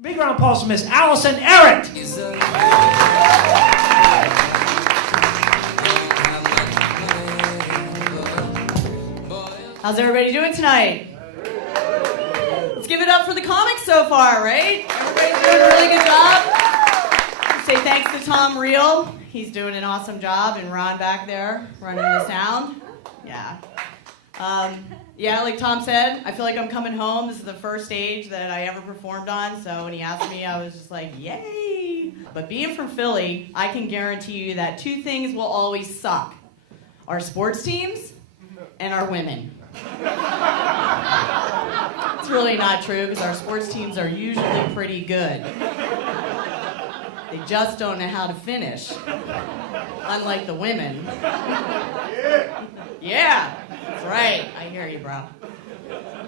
Big round of applause for Miss Allison Ehret. How's everybody doing tonight? Let's give it up for the comics so far, right? Everybody's doing a really good job. Say thanks to Tom Reel. He's doing an awesome job, and Ron back there running the sound. Yeah, like Tom said, I feel like I'm coming home. This is the first stage that I ever performed on, so when he asked me, I was just like, yay! But being from Philly, I can guarantee you that two things will always suck. Our sports teams and our women. It's really not true, because our sports teams are usually pretty good. They just don't know how to finish. Unlike the women. Yeah, that's right. I hear you, bro.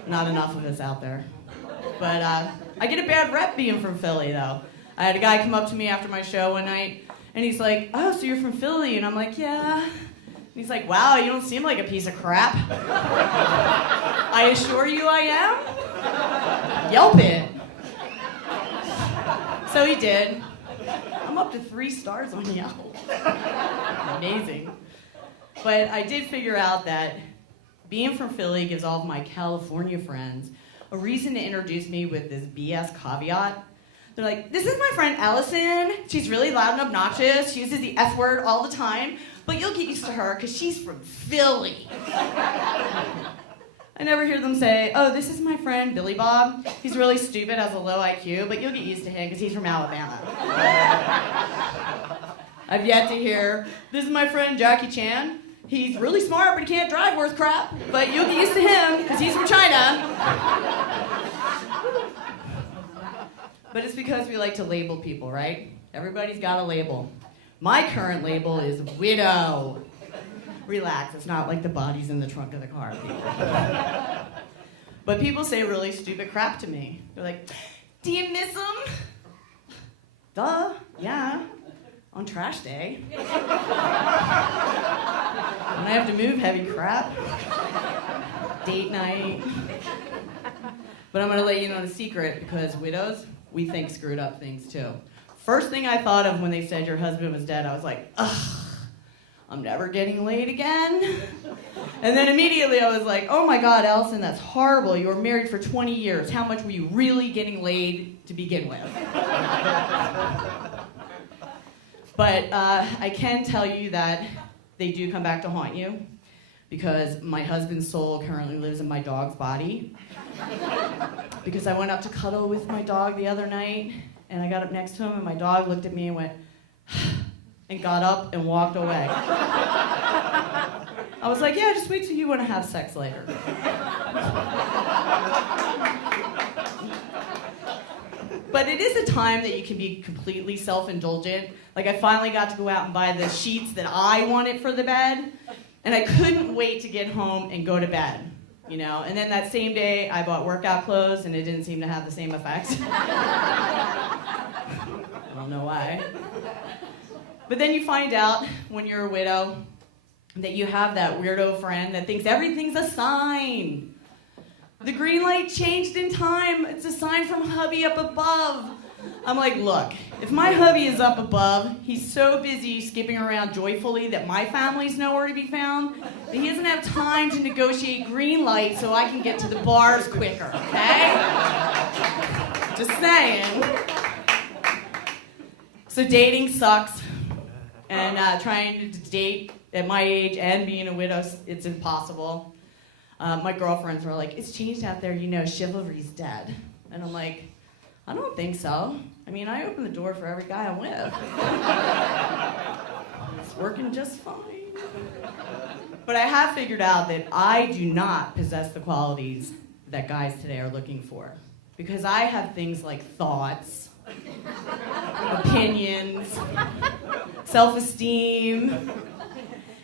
Not enough of us out there. But I get a bad rep being from Philly, though. I had a guy come up to me after my show one night, and he's like, "Oh, so you're from Philly?" And I'm like, "Yeah." And he's like, "Wow, you don't seem like a piece of crap." I assure you I am. Yelp it. So he did. I'm up to 3 stars on Yelp. Amazing. But I did figure out that being from Philly gives all of my California friends a reason to introduce me with this BS caveat. They're like, "This is my friend Allison. She's really loud and obnoxious. She uses the F word all the time, but you'll get used to her because she's from Philly." I never hear them say, "Oh, this is my friend Billy Bob. He's really stupid, has a low IQ, but you'll get used to him because he's from Alabama." I've yet to hear, "This is my friend Jackie Chan. He's really smart, but he can't drive worth crap, but you'll get used to him because he's from China." But it's because we like to label people, right? Everybody's got a label. My current label is widow. Relax, it's not like the bodies in the trunk of the car. But people say really stupid crap to me. They're like, "Do you miss him?" Duh, yeah. On trash day. When I have to move heavy crap. Date night. But I'm gonna let you know a secret, because widows, we think screwed up things too. First thing I thought of when they said your husband was dead, I was like, ugh, I'm never getting laid again. And then immediately I was like, oh my God, Allison, that's horrible. You were married for 20 years. How much were you really getting laid to begin with? But I can tell you that they do come back to haunt you, because my husband's soul currently lives in my dog's body. Because I went up to cuddle with my dog the other night, and I got up next to him, and my dog looked at me and went, and got up and walked away. I was like, yeah, just wait till you want to have sex later. But it is a time that you can be completely self-indulgent. Like, I finally got to go out and buy the sheets that I wanted for the bed, and I couldn't wait to get home and go to bed, you know? And then that same day, I bought workout clothes, and it didn't seem to have the same effect. I don't know why. But then you find out, when you're a widow, that you have that weirdo friend that thinks everything's a sign. The green light changed in time. It's a sign from hubby up above. I'm like, look, if my hubby is up above, he's so busy skipping around joyfully that my family's nowhere to be found, that he doesn't have time to negotiate green light so I can get to the bars quicker, okay? Just saying. So dating sucks, and trying to date at my age and being a widow, it's impossible. My girlfriends were like, it's changed out there, you know, chivalry's dead. And I'm like, I don't think so. I mean, I open the door for every guy I'm with. It's working just fine. But I have figured out that I do not possess the qualities that guys today are looking for. Because I have things like thoughts, opinions, self-esteem,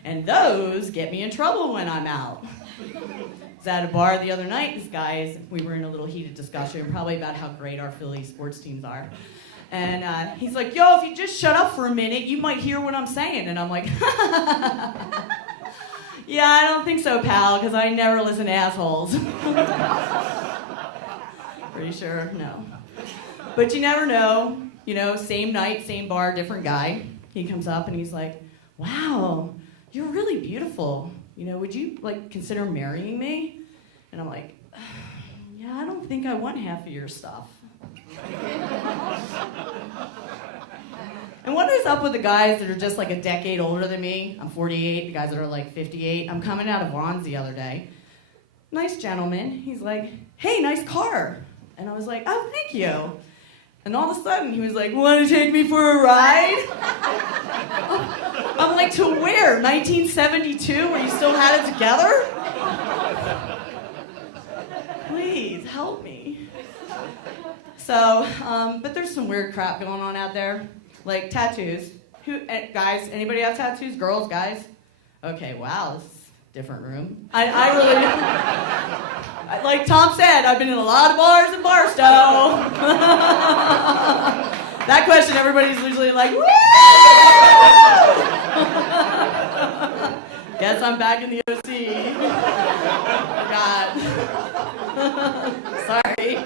and those get me in trouble when I'm out. I was at a bar the other night, we were in a little heated discussion, probably about how great our Philly sports teams are. And he's like, yo, if you just shut up for a minute, you might hear what I'm saying. And I'm like, yeah, I don't think so, pal, because I never listen to assholes. Pretty sure, no. But you never know. Same night, same bar, different guy. He comes up and he's like, wow, you're really beautiful. Would you consider marrying me? And I'm like, yeah, I don't think I want half of your stuff. And what is up with the guys that are just like a decade older than me? I'm 48, the guys that are like 58. I'm coming out of Ron's the other day. Nice gentleman. He's like, hey, nice car. And I was like, oh, thank you. And all of a sudden, he was like, want to take me for a ride? I'm like, to where? 1972, where you still had it together? Please, help me. So, but there's some weird crap going on out there. Like tattoos. Guys, anybody have tattoos? Girls, guys? Okay, wow, this is a different room. I really, like Tom said, I've been in a lot of bars in Barstow. That question, everybody's usually like, woo! Guess I'm back in the OC. God. Sorry.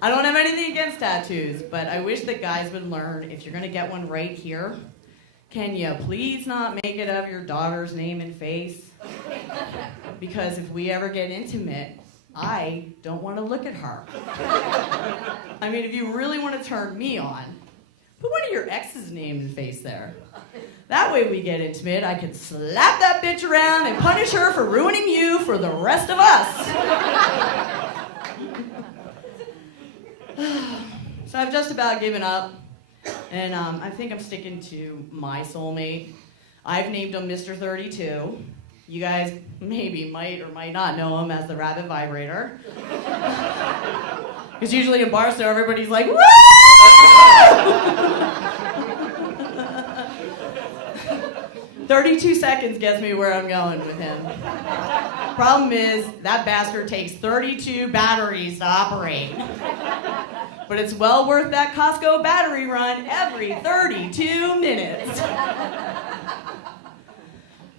I don't have anything against tattoos, but I wish that guys would learn, if you're going to get one right here, can you please not make it of your daughter's name and face? Because if we ever get intimate, I don't want to look at her. I mean, if you really want to turn me on, put one of your ex's name and face there. That way we get intimate, I can slap that bitch around and punish her for ruining you for the rest of us. So I've just about given up, and I think I'm sticking to my soulmate. I've named him Mr. 32. You guys maybe might or might not know him as the rabbit vibrator. Because usually in Barstow, everybody's like, woo! 32 seconds gets me where I'm going with him. Problem is, that bastard takes 32 batteries to operate. But it's well worth that Costco battery run every 32 minutes.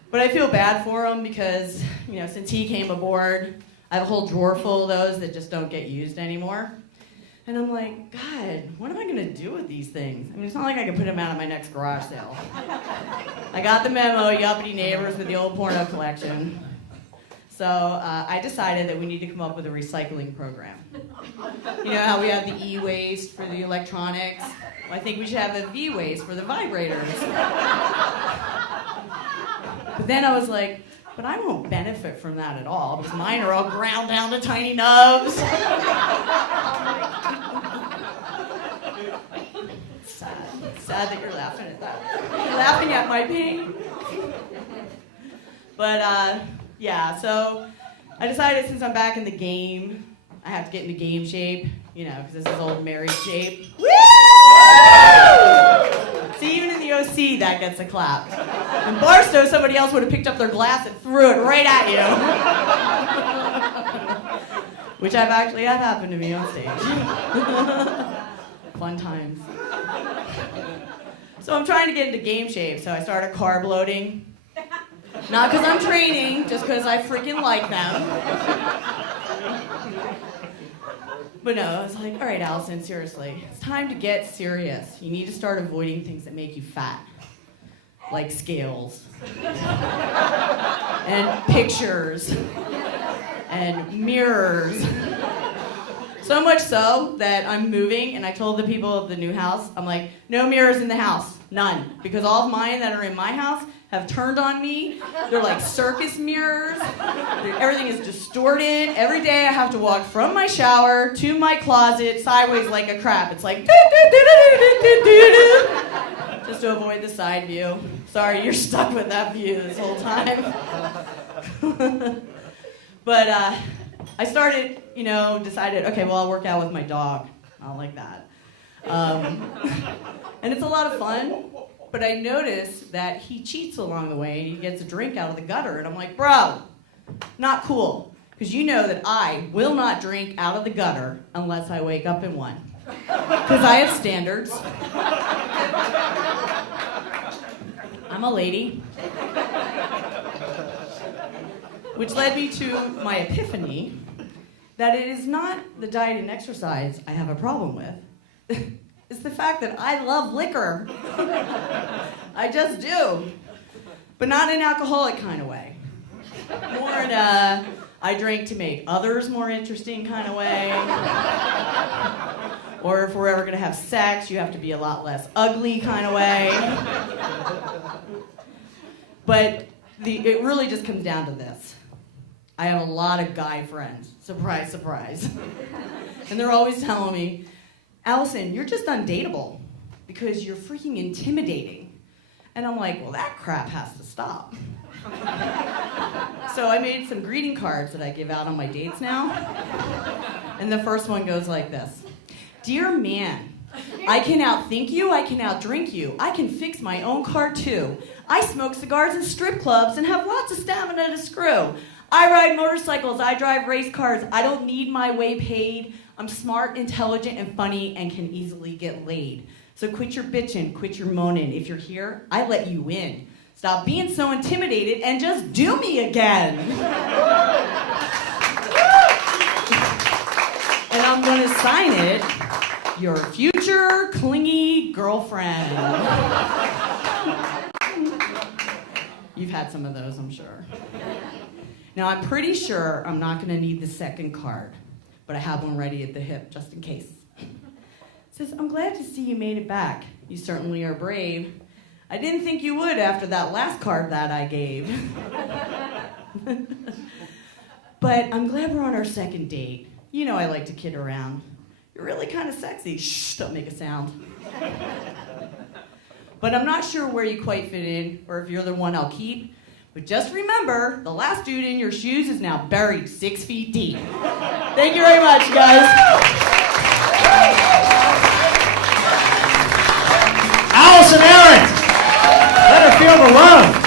But I feel bad for him because, since he came aboard, I have a whole drawer full of those that just don't get used anymore. And I'm like, God, what am I gonna do with these things? I mean, it's not like I can put them out at my next garage sale. I got the memo, you uppity neighbors with the old porno collection. So I decided that we need to come up with a recycling program. You know how we have the e-waste for the electronics? Well, I think we should have a v-waste for the vibrators. But then I was like, but I won't benefit from that at all because mine are all ground down to tiny nubs. Sad that you're laughing at that. You're laughing at my pain. But yeah, so I decided since I'm back in the game, I have to get into game shape, because this is old married shape. Woo! See, even in the OC, that gets a clap. In Barstow, somebody else would have picked up their glass and threw it right at you. Which I've actually had happen to me on stage. Fun times. So I'm trying to get into game shape, so I started carb loading. Not because I'm training, just because I freaking like them. But no, I was like, all right, Allison, seriously. It's time to get serious. You need to start avoiding things that make you fat. Like scales. And pictures. And mirrors. So much so that I'm moving, and I told the people of the new house, I'm like, no mirrors in the house. None. Because all of mine that are in my house have turned on me. They're like circus mirrors. Everything is distorted. Every day I have to walk from my shower to my closet sideways like a crab. It's like just to avoid the side view. Sorry, you're stuck with that view this whole time. But I started, decided, okay, well, I'll work out with my dog. I don't like that. And it's a lot of fun. But I noticed that he cheats along the way and he gets a drink out of the gutter. And I'm like, bro, not cool. Because you know that I will not drink out of the gutter unless I wake up in one. Because I have standards. I'm a lady. Which led me to my epiphany that it is not the diet and exercise I have a problem with. It's the fact that I love liquor. I just do. But not in an alcoholic kind of way. More in a I drink to make others more interesting kind of way. Or if we're ever going to have sex, you have to be a lot less ugly kind of way. But it really just comes down to this. I have a lot of guy friends. Surprise, surprise. And they're always telling me, Allison, you're just undateable because you're freaking intimidating. And I'm like, well, that crap has to stop. So I made some greeting cards that I give out on my dates now. And the first one goes like this. Dear man, I can outthink you, I can outdrink you, I can fix my own car too. I smoke cigars in strip clubs and have lots of stamina to screw. I ride motorcycles, I drive race cars, I don't need my way paid. I'm smart, intelligent, and funny and can easily get laid. So quit your bitching, quit your moaning. If you're here, I let you in. Stop being so intimidated and just do me again. And I'm gonna sign it, your future clingy girlfriend. You've had some of those, I'm sure. Now, I'm pretty sure I'm not gonna need the second card, but I have one ready at the hip just in case. It says, I'm glad to see you made it back. You certainly are brave. I didn't think you would after that last card that I gave. But I'm glad we're on our second date. You know I like to kid around. You're really kind of sexy. Shh, don't make a sound. But I'm not sure where you quite fit in, or if you're the one I'll keep. But just remember, the last dude in your shoes is now buried 6 feet deep. Thank you very much, guys. Allison, Ehret. Let her feel the love.